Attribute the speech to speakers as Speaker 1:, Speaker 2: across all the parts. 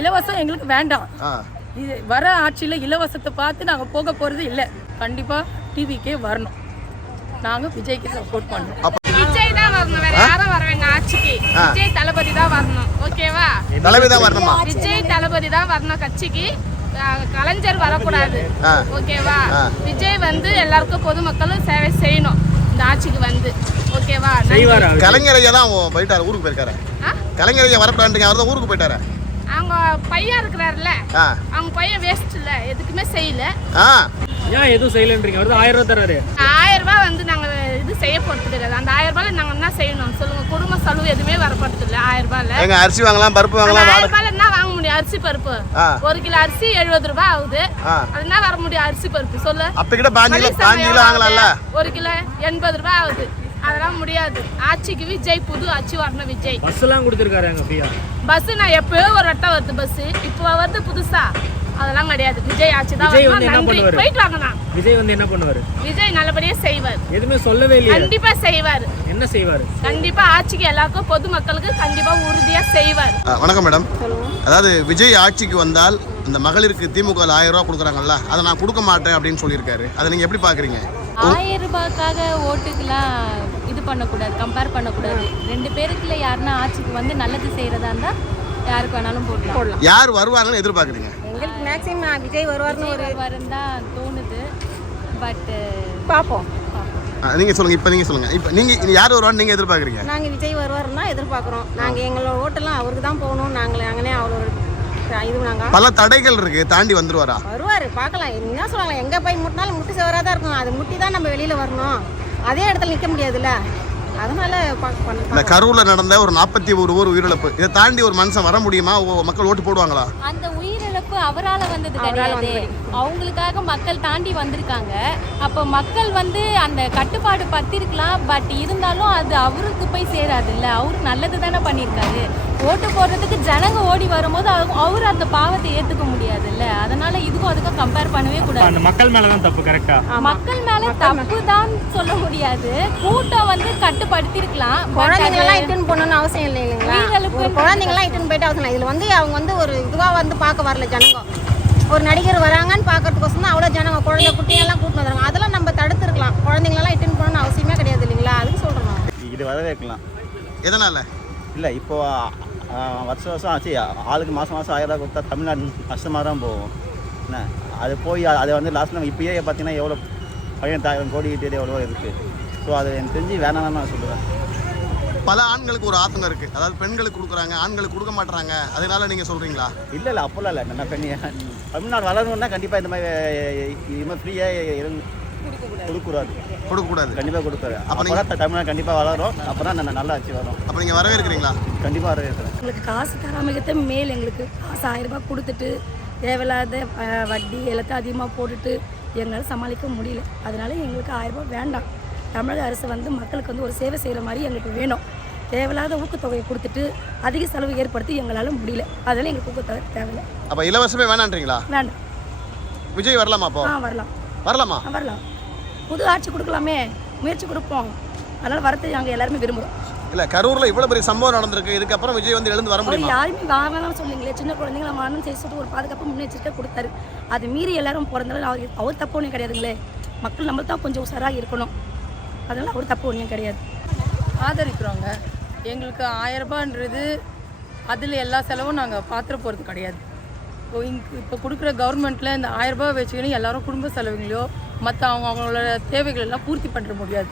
Speaker 1: இலவசம் எங்களுக்கு வேண்டாம். இது வர ஆட்சியில் இலவசத்தை பார்த்து நாங்கள் போக போகிறது இல்லை. கண்டிப்பாக டிவிக்கே வரணும். நாங்கள் விஜய்க்கு சப்போர்ட் பண்ணுறோம்
Speaker 2: விஜய் தான் வரணும். வேற யாரும் வர வேண்டாம் ஆட்சிக்கு. விஜய் தளபதி தான் வரணும். ஓகேவா?
Speaker 3: தலைமை தான் வரணுமா?
Speaker 2: விஜய் தளபதி தான் வரணும் கட்சிக்கு. கலைஞர் வரக்கூடாது. ஓகேவா? விஜய் வந்து எல்லாருக்கும் பொதுமக்களும் சேவை செய்யணும் இந்த ஆட்சிக்கு வந்து. ஓகேவா?
Speaker 3: கலைஞர் ஐயா தான் போயிட்டாரு ஊருக்கு போயிருக்காரு? கலைஞர் ஐயா வரப்படான்றீங்க அவர் தான் ஊருக்கு போயிட்டாரு.
Speaker 2: அவங்க பையன் இருக்கிறாருல
Speaker 3: ஆ.
Speaker 2: அவங்க பையன் வேஸ்ட் இல்ல எதுக்குமே செய்யல.
Speaker 4: ஏன் எதுவும் செய்யலன்றீங்க? அவரு ஆயிரம் ரூபாய் தர்றாரு.
Speaker 2: ஆயிரம் ரூபாய் வந்து நாங்க இது செய்ய போறது கிடையாது. அந்த ஆயிரம் ரூபாயில நாங்க என்ன செய்யணும்? சொல்லுங்க. குடும்ப செலவு எதுவுமே வரப்படுறது இல்ல ஆயிரம் ரூபாயில.
Speaker 3: எங்க அரிசி வாங்கலாம் பருப்பு வாங்கலாம்
Speaker 2: ஆயிரம் ரூபாயில என்ன வாங்க முடியும்? அரிசி பருப்பு. ஒரு கிலோ அரிசி எழுபது ரூபாய் ஆகுது. அது என்ன வர முடியும்? அரிசி பருப்பு சொல்லு.
Speaker 3: அப்ப கிட்ட பாஞ்சு கிலோ வாங்கலாம்ல?
Speaker 2: ஒரு கிலோ எண்பது ரூபாய் ஆகுது. அதெல்லாம் முடியாது. ஆட்சிக்கு விஜய் புது ஆட்சி வரணும் விஜய்.
Speaker 4: பஸ் எல்லாம் கொடுத்துருக்காரு ஃப்ரீயா?
Speaker 2: பஸ் நான் எப்பயோ ஒரு வட்டம் வருது பஸ் இப்போ வருது புதுசா. அதெல்லாம் கிடையாது. விஜய் ஆட்சி தான் நன்றி.
Speaker 4: பண்ணுவாரு?
Speaker 2: போயிட்டு வாங்கண்ணா
Speaker 4: விஜய் வந்து என்ன பண்ணுவாரு?
Speaker 2: விஜய் நல்லபடியா செய்வார்.
Speaker 4: எதுவுமே சொல்லவே இல்லையே.
Speaker 2: கண்டிப்பா செய்வார்.
Speaker 4: என்ன செய்வாரு?
Speaker 2: கண்டிப்பா ஆட்சிக்கு எல்லாருக்கும் பொதுமக்களுக்கு கண்டிப்பா உறுதியா செய்வார்.
Speaker 3: வணக்கம் மேடம். அதாவது விஜய் ஆட்சிக்கு வந்தால் இந்த மகளிருக்கு திமுக ஆயிரம் ரூபாய் கொடுக்குறாங்கல்ல அதை நான் கொடுக்க மாட்டேன் அப்படின்னு சொல்லியிருக்காரு. அதை நீங்க எப்படி பாக்குறீங்க?
Speaker 5: ஆயிரம் ரூபாய்க்காக ஓட்டுக்கெல்லாம் இது பண்ணக்கூடாது கம்பேர் பண்ணக்கூடாது. ரெண்டு பேருக்குள்ள யாருன்னா ஆட்சிக்கு வந்து நல்லது செய்கிறதா இருந்தால் யாருக்கு வேணாலும் போடலாம். போடலாம்.
Speaker 3: யார் வருவாங்கன்னு எதிர்பார்க்குறீங்க?
Speaker 6: எங்களுக்கு மேக்ஸிமம் விஜய் வருவார்னு ஒரு
Speaker 5: வருவாருன்னு தான் தோணுது. பட்டு
Speaker 6: பார்ப்போம்
Speaker 3: ஆ, நீங்க சொல்லுங்க இப்போ நீங்க சொல்லுங்க. இப்போ நீங்க யார் வருவான்னு நீங்க எதிர்பார்க்குறீங்க?
Speaker 6: நாங்கள் விஜய் வருவாருன்னா எதிர்பார்க்குறோம். நாங்கள் எங்களோட ஓட்டெல்லாம் அவருக்கு தான் போகணும். நாங்கள் அங்கனே நாங்கள்
Speaker 3: பல தடைகள் இருக்கு. தாண்டி வந்துருவாரா?
Speaker 6: வருவார் பார்க்கலாம். என்ன சொல்லுவாங்க எங்கே போய் முட்டினாலும் முட்டி சேவராக தான் இருக்கும் அது முட்டி தான் நம்ம வெளியில் வரணும். அதே இடத்துல நிற்க முடியாதுல்ல. அதனால பார்க்க
Speaker 3: இந்த கரூர்ல நடந்த ஒரு நாற்பத்தி ஒரு ஊர் உயிரிழப்பு. இதை தாண்டி ஒரு மனுஷன் வர முடியுமா? ஓ- மக்கள் ஓட்டு போடுவாங்களா?
Speaker 5: அந்த உயிரிழப்பு அவரால் வந்தது கிடையாது. அவங்களுக்காக மக்கள் தாண்டி வந்திருக்காங்க. அப்போ மக்கள் வந்து அந்த கட்டுப்பாடு பத்திருக்கலாம். பட் இருந்தாலும் அது அவருக்கு போய் சேராது இல்லை அவரு நல்லது தானே பண்ணியிருக்காரு. ஓட்டு போடுறதுக்கு ஜனங்க ஓடி வரும்போது அவ- அவர் அந்த பாவத்தை ஏற்றுக்க முடியாதுல்ல. அதனால இதுக்கும் அதுக்கும் கம்பேர் பண்ணவே கூடாது.
Speaker 4: அந்த மக்கள் மேலதான் தப்பு கரெக்டா
Speaker 5: மக்கள் மேல தப்பு தான் சொல்ல முடியாது. கூட்டம் வந்து கட்டுப்படுத்திருக்கலாம் but
Speaker 6: குழந்தைங்களெல்லாம்
Speaker 5: அது-
Speaker 6: இட்டுன்னு போகணும்னு அவசியம் இல்லை இல்லைங்களா? ஒரு குழந்தைங்களாம் இட்டுன்னு போயிட்டு அவசியம் இல்லை. இதில் வந்து அவங்க வந்து ஒரு இதுவாக வந்து பார்க்க வரல ஜனங்க. ஒரு நடிகர் வராங்கன்னு பார்க்கறதுக்கோசம் தான் அவ்வளோ ஜனங்க குழந்தை குட்டியெல்லாம் கூட்டின்னு வந்துருங்க அதெல்லாம் நம்ம தடுத்துருக்கலாம். குழந்தைங்களெல்லாம் இட்டுன்னு போகணும்னு அவசியமே கிடையாது இல்லைங்களா? அதுக்கு சொல்கிறோம்
Speaker 7: இது வரவேற்கலாம்.
Speaker 3: எதனால?
Speaker 7: இல்லை இப்போ வருஷம் வருஷம் ஆச்சு ஆளுக்கு மாதம் மாதம் ஆயிரம் ரூபாய் கொடுத்தா தமிழ்நாடு கஷ்டமாக தான் போகும் என்ன அது போய் அது வந்து லாஸ்ட்டில் இப்பயே பார்த்தீங்கன்னா எவ்வளோ பதினெட்டாயிரம் கோடி தேடி எவ்வளோ இருக்குது ஸோ அது எனக்கு தெரிஞ்சு வேணாம்னு நான் சொல்லுவேன்
Speaker 3: பல ஆண்களுக்கு ஒரு ஆத்தங்கம் இருக்கு அதாவது பெண்களுக்கு கொடுக்குறாங்க ஆண்களுக்கு கொடுக்க மாட்டாங்க அதனால நீங்க சொல்றீங்களா
Speaker 7: இல்லை இல்லை அப்போல்லாம் இல்லை நான் பெண் தமிழ்நாடு வளரணும்னா கண்டிப்பாக இந்த மாதிரி இது மாதிரி ஃப்ரீயாக கொடுக்கூடாது
Speaker 3: கொடுக்க கூடாது
Speaker 7: கண்டிப்பாக கொடுக்காது
Speaker 3: அப்ப
Speaker 7: அப்போ
Speaker 3: நீங்க-
Speaker 7: தான் தமிழ்நாடு கண்டிப்பாக வளரும். அப்போ தான் நல்ல ஆட்சி வரும்.
Speaker 3: அப்ப நீங்க வரவேற்கிறீங்களா?
Speaker 7: கண்டிப்பாக வரவேற்கிறேன்.
Speaker 1: எங்களுக்கு காசு தராமகிட்ட மேல் எங்களுக்கு காசு ஆயிரம் ரூபாய் கொடுத்துட்டு தேவையில்லாத வட்டி எல்லாத்தையும் அதிகமாக போட்டுட்டு எங்களால் சமாளிக்க முடியல. அதனால எங்களுக்கு ஆயிரம் ரூபாய் வேண்டாம். தமிழக அரசு வந்து மக்களுக்கு வந்து ஒரு சேவை செய்கிற மாதிரி எங்களுக்கு வேணும். தேவையில்லாத ஊக்கத்தொகையை கொடுத்துட்டு அதிக செலவு ஏற்படுத்தி எங்களால் முடியல. அதனால எங்களுக்கு ஊக்கத்தொகை தேவையில்லை.
Speaker 3: அப்ப இலவசமே வேணான்றீங்களா?
Speaker 1: வேண்டாம்.
Speaker 3: விஜய் வரலாமா அப்போ?
Speaker 1: ஆ வரலாம்.
Speaker 3: வரலாமா?
Speaker 1: வரலாம். புது ஆட்சி கொடுக்கலாமே முயற்சி கொடுப்போம். அதனால் வரத்தை நாங்கள் எல்லாருமே விரும்புகிறோம்
Speaker 3: இல்ல கரூர்ல இவ்வளவு பெரிய சம்பவம் நடந்திருக்கு. இதுக்கப்புறம் விஜய் வந்து எழுந்து வர முடியுமா?
Speaker 1: யாருமே வாங்கலாம் சொல்லுங்களே சின்ன குழந்தைங்கள மரணம் செய்ய சொல்லிட்டு ஒரு பாதுகாப்பு முன்னெச்சரிக்கை கொடுத்தாரு. அது மீறி எல்லாரும் பிறந்தாலும் அவர் அவர் தப்பு ஒன்றும் கிடையாதுங்களே. மக்கள் நம்ம தான் கொஞ்சம் உஷாராக இருக்கணும். அதனால அவர் தப்பு ஒன்றும் கிடையாது. ஆதரிக்கிறோங்க. எங்களுக்கு ஆயிரம் ரூபான்றது அதில் எல்லா செலவும் நாங்கள் பாத்திர போகிறது கிடையாது. இப்போ இப்போ கொடுக்குற கவர்மெண்ட்டில் இந்த ஆயிரம் வச்சுக்கணும் வச்சுக்கின்னு எல்லாரும் குடும்ப செலவுங்களையோ மற்ற அவங்க அவங்களோட தேவைகள் எல்லாம் பூர்த்தி பண்ணுற முடியாது.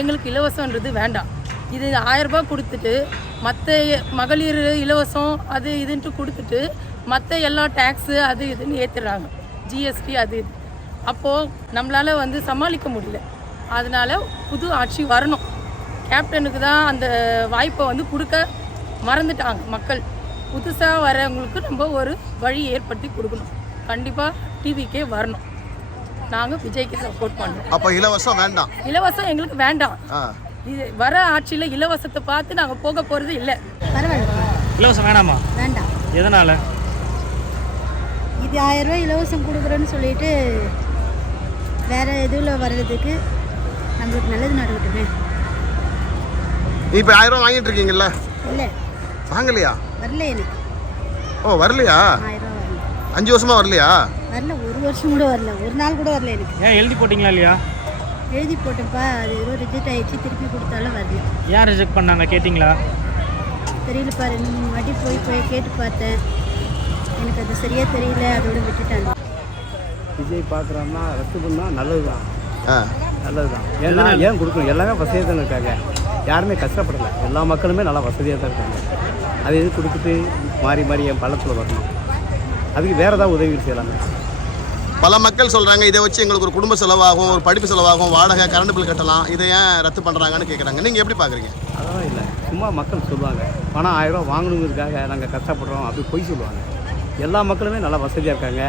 Speaker 1: எங்களுக்கு இலவசன்றது வேண்டாம். இது ஆயிரம் ரூபாய் கொடுத்துட்டு மற்ற மகளிர் இலவசம் அது இதுன்ட்டு கொடுத்துட்டு மற்ற எல்லா டேக்ஸு அது இதுன்னு ஏற்றுறாங்க ஜிஎஸ்டி அது இது. அப்போது நம்மளால் வந்து சமாளிக்க முடியல. அதனால் புது ஆட்சி வரணும். கேப்டனுக்கு தான் அந்த வாய்ப்பை வந்து கொடுக்க மறந்துட்டாங்க மக்கள். புதுசாக வரவங்களுக்கு நம்ம ஒரு வழி ஏற்படுத்தி கொடுக்கணும். கண்டிப்பாக டிவிக்கே வரணும். நாங்கள் விஜய்க்கு சப்போர்ட் பண்ணுறோம்
Speaker 3: அப்ப இலவசம் வேண்டாம்.
Speaker 1: இலவசம் எங்களுக்கு வேண்டாம்.
Speaker 3: ஆ.
Speaker 1: இது வர ஆட்சியில் இலவசத்தை பார்த்து நாங்கள் போக போகிறது இல்லை.
Speaker 4: இலவசம் வேணாமா?
Speaker 6: வேண்டாம்.
Speaker 4: எதனால?
Speaker 6: இது ஆயிரம் ரூபாய் இலவசம் கொடுக்குறேன்னு சொல்லிட்டு வேற எதுவில் வர்றதுக்கு நம்மளுக்கு நல்லது நடக்கட்டுமே.
Speaker 3: இப்ப ஆயிரம் ரூபாய் வாங்கிட்டு இருக்கீங்கல்ல?
Speaker 6: இல்லை.
Speaker 3: வாங்கலையா?
Speaker 6: வரல எனக்கு.
Speaker 3: ஓ வரலையா? அஞ்சு வருஷமா வரலையா?
Speaker 8: வரல ஒரு வருஷம் கூட வரல. ஒரு நாள் கூட வரல எனக்கு.
Speaker 4: ஏன் எழுதி போட்டிங்களா இல்லையா?
Speaker 8: எழுதி போட்டேன்ப்பா. அது ஏதோ ரிஜெக்ட் ஆயிடுச்சு. திருப்பி கொடுத்தாலும் வரல.
Speaker 4: ஏன் ரிஜெக்ட் பண்ணாங்க? கேட்டிங்களா?
Speaker 8: தெரியலப்பா. ரெண்டு மூணு வாட்டி போய் போய் கேட்டு பார்த்தேன். எனக்கு அது சரியா தெரியல. அதோட விட்டுட்டாங்க.
Speaker 9: விஜய் பார்க்குறோம்னா ரத்து பண்ணால் நல்லது தான்
Speaker 3: ஆ.
Speaker 9: நல்லது தான் ஏன்னா ஏன் கொடுக்கணும்? எல்லாமே வசதியாக தானே இருக்காங்க. யாருமே கஷ்டப்படலை. எல்லா மக்களுமே நல்லா வசதியாக தான் இருக்காங்க. அது எது கொடுத்துட்டு மாறி மாறி என் பள்ளத்தில் வரணும். அதுக்கு வேறு ஏதாவது உதவி செய்யலாமே.
Speaker 3: பல மக்கள் சொல்றாங்க இதை வச்சு எங்களுக்கு ஒரு குடும்ப செலவாகும் ஒரு படிப்பு செலவாகும் வாடகை கரண்ட் பில் கட்டலாம் இதை ஏன் ரத்து பண்றாங்கன்னு கேட்குறாங்க நீங்க எப்படி பாக்குறீங்க?
Speaker 9: அதெல்லாம் இல்லை. சும்மா மக்கள் சொல்லுவாங்க பணம் ஆயிரம் ரூபா வாங்கணுங்கிறதுக்காக நாங்கள் கஷ்டப்படுறோம் அப்படி பொய் சொல்லுவாங்க. எல்லா மக்களுமே நல்லா வசதியாக இருக்காங்க.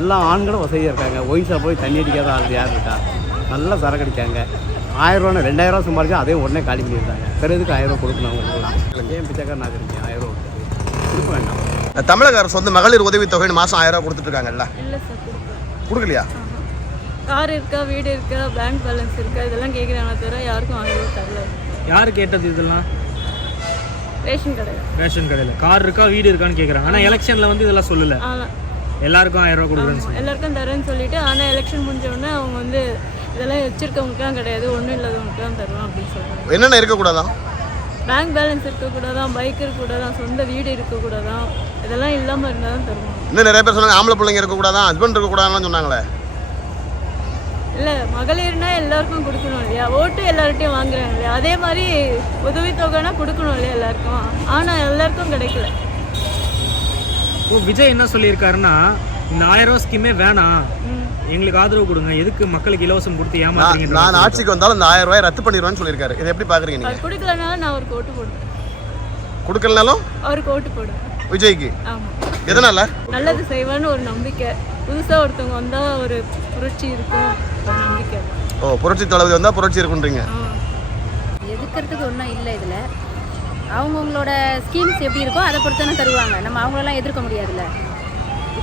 Speaker 9: எல்லா ஆண்களும் வசதியாக இருக்காங்க. ஒயின்ஸில் போய் தண்ணி அடிக்காத ஆள் யார் இருக்கா? நல்லா சரக்கு அடிக்காங்க ஆயிரம் ரூபா ரெண்டாயிரம் ரூபா சம்பாதிச்சா அதே உடனே காலி பண்ணியிருக்காங்க பிறகு எதுக்கு ஆயிரம் ரூபா கொடுக்கணும் அவங்களுக்குலாம் ஏன் பிச்சைக்காரன் நான் இருக்கேன் ஆயிரம் ரூபா. கொடுக்க வேண்டாம்.
Speaker 3: தமிழக அரசு வந்து மகளிர் உதவி தொகைன்னு மாசம் ஆயிரம் ரூபாய் கொடுத்துட்டு இருக்காங்கல்ல
Speaker 10: இல்லை சார் கொடுப்பேன்
Speaker 3: கொடுக்கலையா?
Speaker 10: கார் இருக்கா வீடு இருக்கா பேங்க் பேலன்ஸ் இருக்கா இதெல்லாம் கேட்குறாங்க தவிர யாருக்கும் ஆயிரம் தரல.
Speaker 4: யார் கேட்டது இதெல்லாம்?
Speaker 10: ரேஷன் கடை
Speaker 4: ரேஷன் கடையில். கார் இருக்கா வீடு இருக்கான்னு கேட்குறாங்க ஆனால் எலெக்ஷனில் வந்து இதெல்லாம் சொல்லலை.
Speaker 10: ஆனால்
Speaker 4: எல்லாருக்கும் ஆயிரம் ரூபா கொடுக்குறேன்னு
Speaker 10: எல்லாருக்கும் தரேன்னு சொல்லிட்டு ஆனால் எலெக்ஷன் முடிஞ்ச உடனே அவங்க வந்து இதெல்லாம் வச்சிருக்கவங்களுக்குலாம் கிடையாது ஒன்றும் இல்லாதவங்களுக்குலாம் தருவோம் அப்படின்னு சொல்கிறாங்க
Speaker 3: என்னென்ன இருக்கக்கூடாதான்
Speaker 10: பேங்க் பேலன்ஸ் இருக்கக்கூடாதான் பைக் இருக்கக்கூடாதான் சொந்த வீடு இருக்கக்கூடாதான் இதெல்லாம் இல்லாமல் இருந்தால் தான் தருவோம்.
Speaker 3: இன்னும் நிறைய பேர் சொன்னாங்க ஆம்பளை பிள்ளைங்க இருக்கக்கூடாதான் ஹஸ்பண்ட் இருக்கக்கூடாதுன்னு சொன்னாங்களே.
Speaker 10: இல்லை மகளிர்னா எல்லாருக்கும் கொடுக்கணும் இல்லையா? ஓட்டு எல்லார்ட்டையும் வாங்குறாங்க இல்லையா? அதே மாதிரி உதவித்தொகைனா கொடுக்கணும் இல்லையா எல்லாருக்கும்? ஆனால் எல்லாருக்கும் கிடைக்கல.
Speaker 4: ஓ விஜய் என்ன சொல்லியிருக்காருன்னா இந்த ஆயிரம் ரூபா ஸ்கீமே வேணாம். எங்களுக்கு ஆதரவு கொடுங்க. எதுக்கு மக்களுக்கு இலவசம் கொடுத்து
Speaker 3: நான்
Speaker 4: ஏமாத்துறீங்க
Speaker 3: நான் ஆட்சிக்கு வந்தாலும் இந்த ஆயிரம் ரூபாய் ரத்து பண்ணிடுவேன்னு சொல்லியிருக்காரு. இதை எப்படி பாக்குறீங்க நீங்க?
Speaker 10: கொடுக்கலனாலும் நான் அவருக்கு ஓட்டு போடுவேன்.
Speaker 3: கொடுக்கலனாலும்?
Speaker 10: அவருக்கு ஓட்டு போடுவேன்.
Speaker 3: விஜய்க்கு? எதனால?
Speaker 10: நல்லது செய்வான்னு ஒரு நம்பிக்கை. புதுசாக ஒருத்தவங்க வந்தால் ஒரு புரட்சி இருக்கும். ஒரு நம்பிக்கை.
Speaker 3: ஓ புரட்சி தளபதி வந்தா புரட்சி இருக்குன்றீங்க.
Speaker 5: எதுக்கிறதுக்கு ஒன்றும் இல்லை இதில். அவங்கவுங்களோட ஸ்கீம்ஸ் எப்படி இருக்கோ அதை பொறுத்து தானே தருவாங்க. நம்ம அவங்களெல்லாம் எதிர்க்க முடியாதுல்ல.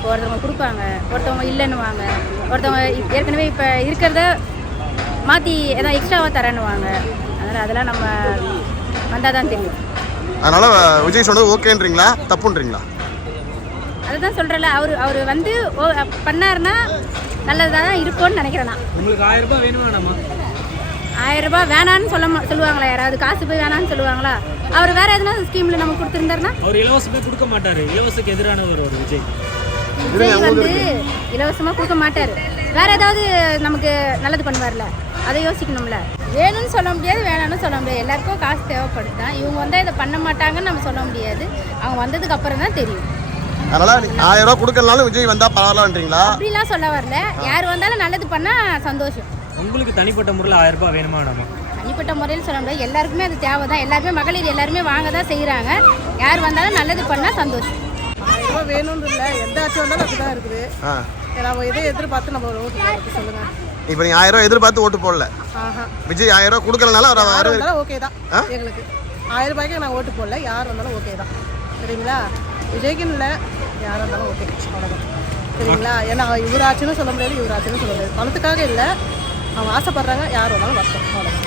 Speaker 5: இப்போ ஒருத்தவங்க கொடுப்பாங்க ஒருத்தவங்க இல்லைன்னுவாங்க ஒருத்தவங்க ஏற்கனவே இப்போ இருக்கிறத மாற்றி எதாவது எக்ஸ்ட்ராவாக தரேன்னுவாங்க. அதனால் அதெல்லாம் நம்ம வந்தால் தான் தெரியும்.
Speaker 3: அதனால விஜய் சொன்னது ஓகேன்றீங்களா? தப்புன்றீங்களா?
Speaker 5: அதுதான் சொல்கிறல அவர் அவர் வந்து ஓ பண்ணாருன்னா நல்லதாக தான் இருக்கும்னு நினைக்கிறேன் நான்.
Speaker 4: உங்களுக்கு ஆயிரம் ரூபாய் வேணுமா வேணாமா
Speaker 5: ஆயிரம் ரூபாய் வேணான்னு சொல்ல சொல்லுவாங்களா? யாராவது காசு போய் வேணான்னு சொல்லுவாங்களா? அவர் வேற எதுனா ஸ்கீமில் நமக்கு கொடுத்துருந்தாருன்னா?
Speaker 4: அவர் இலவசமே கொடுக்க மாட்டாரு. இலவசக்கு எதிரானவர் ஒரு விஜய்.
Speaker 5: விஜய் வந்து இலவசமாக கொடுக்க மாட்டார். வேற ஏதாவது நமக்கு நல்லது பண்ணுவார்ல? அதை யோசிக்கணும்ல? வேணும்னு சொல்ல முடியாது வேணாம்னு சொல்ல முடியாது. எல்லாருக்கும் காசு தேவைப்படுது தான் இவங்க வந்தால் இதை பண்ண மாட்டாங்கன்னு நம்ம சொல்ல முடியாது. அவங்க வந்ததுக்கு அப்புறம் தான் தெரியும்.
Speaker 3: அதனால ஆயிரம் ரூபாய் கொடுக்கலனாலும் விஜய் வந்தா பரவாயில்லன்றீங்களா?
Speaker 5: அப்படிலாம் சொல்ல வரல. யார் வந்தாலும் நல்லது பண்ணால் சந்தோஷம்.
Speaker 4: உங்களுக்கு தனிப்பட்ட முறையில் ஆயிரம் ரூபாய் வேணுமா வேணாமா
Speaker 5: தனிப்பட்ட முறையில் சொல்ல முடியாது. எல்லாருக்குமே அது தேவை தான் எல்லாருமே மகளிர் எல்லாருமே வாங்க தான் செய்கிறாங்க யார் வந்தாலும் நல்லது பண்ணால் சந்தோஷம்.
Speaker 11: ரூபாய் வேணும்னு இல்லை. எந்த ஆட்சி வந்தாலும் அப்படிதான் இருக்குது.
Speaker 3: ஆ.
Speaker 11: நம்ம எதை எதிர்பார்த்து நம்ம ஒரு ஓட்டு போடுறது சொல்லுங்க.
Speaker 3: இப்போ நீங்க ஆயிரம் ரூபாய் எதிர்பார்த்து ஓட்டு போடல.
Speaker 11: ஆஹா.
Speaker 3: விஜய் ஆயிரம் ரூபாய் கொடுக்கலனாலும் அவர்
Speaker 11: யார்
Speaker 3: ஆயிரம்
Speaker 11: வந்தாலும் ஓகே தான்
Speaker 3: ஆ?
Speaker 11: எங்களுக்கு. ஆயிரம் ரூபாய்க்கு நான் ஓட்டு போடல. யார் வந்தாலும் ஓகே தான். சரிங்களா? விஜய்க்குன்னு இல்லை. யாராக இருந்தாலும் ஓகே அவ்வளோதான் சரிங்களா? ஏன்னா இவர் ஆச்சுன்னு சொல்ல முடியாது இவர் ஆச்சுன்னு சொல்ல முடியாது. பணத்துக்காக இல்லை. அவங்க ஆசைப்படுறாங்க. யார் வந்தாலும் வரட்டும். அவ்வளோ